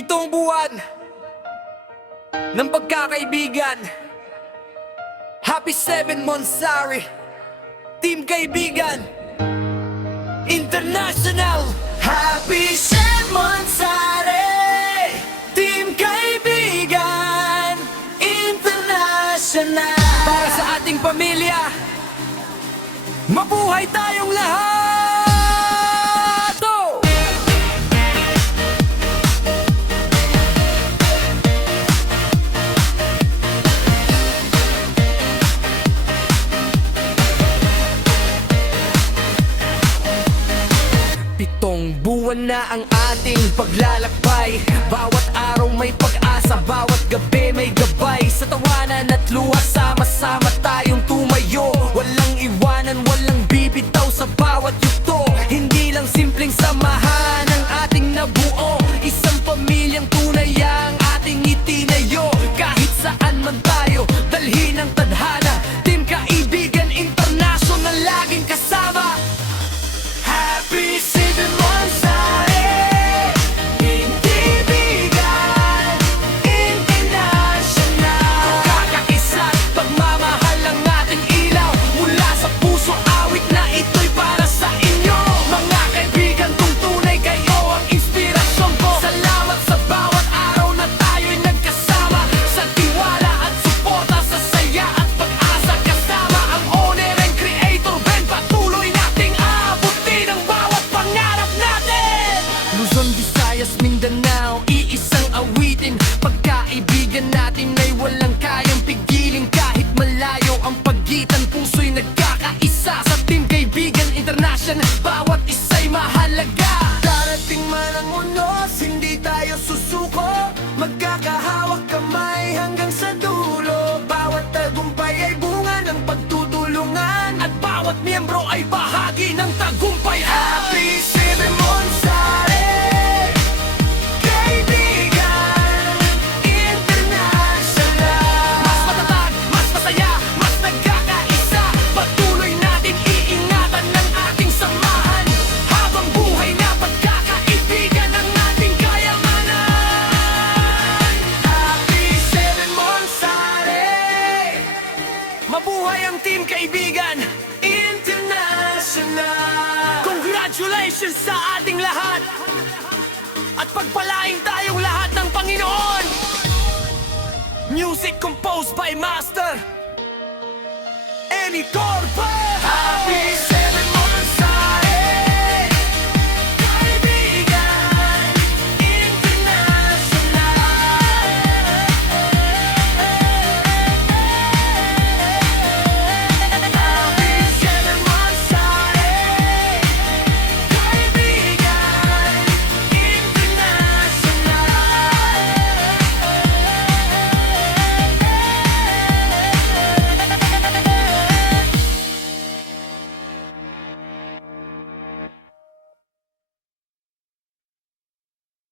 7 buwan ng pagkakaibigan. Happy 7 months, sorry. Team Kaibigan International. Happy 7 months, sorry. Team Kaibigan International. Para sa ating pamilya, mabuhay tayong lahat! Oh! Pitong buwan na ang ating paglalakbay. Bawat araw may pag-asa, bawat gabi may gabay. Sa tawanan at luha, sama-sama tayong tumayo. Walang iwanan, walang bibitaw sa bawat yugto. Hindi lang simpleng samahan ang ating nabuo. Isang pamilyang tunay ang ating itinayo. Kahit saan man tayo, dalhin ang tadhana. Team Kaibigan International, laging kasama. Happy 7 months, sorry. Team Kaibigan International. Kakaisa at pagmamahal ang ating ilaw. Mula sa puso, awit na ito'y para sa inyo. Mga kaibigan kong tunay, kayo ang inspirasyon ko. Salamat sa bawat araw na tayo'y nagkasama. Sa tiwala at suporta, sa saya at pag-asa. Kasama ang owner and creator Ben, patuloy nating aabutin ang bawat pangarap natin. Luzon, Visayas, Mindanao, iisang awitin. Pagkaibigan natin ay walang kayang pigilin. Kahit malayo ang pagitan, puso'y nagkakaisa. Sa Team Kaibigan International, bawat isa'y mahalaga. Darating man ang unos, hindi tayo susuko. Magkakahawak kamay hanggang sa dulo. Bawat tagumpay ay bunga ng pagtutulungan. At bawat miyembro ay bahagi ng tagumpay. Happy 7 months, sorry. Kaibigan International. Mas matatag, mas masaya, mas nagkakaisa. Patuloy natin iingatan ng ating samahan. Habang buhay na pagkakaibigan ang ating kayamanan. Happy 7 months, sorry. Mabuhay ang Team Kaibigan International. Congratulations sa ating lahat. At pagpalain tayong lahat ng Panginoon. Music composed by Master Eni Corpa. Happy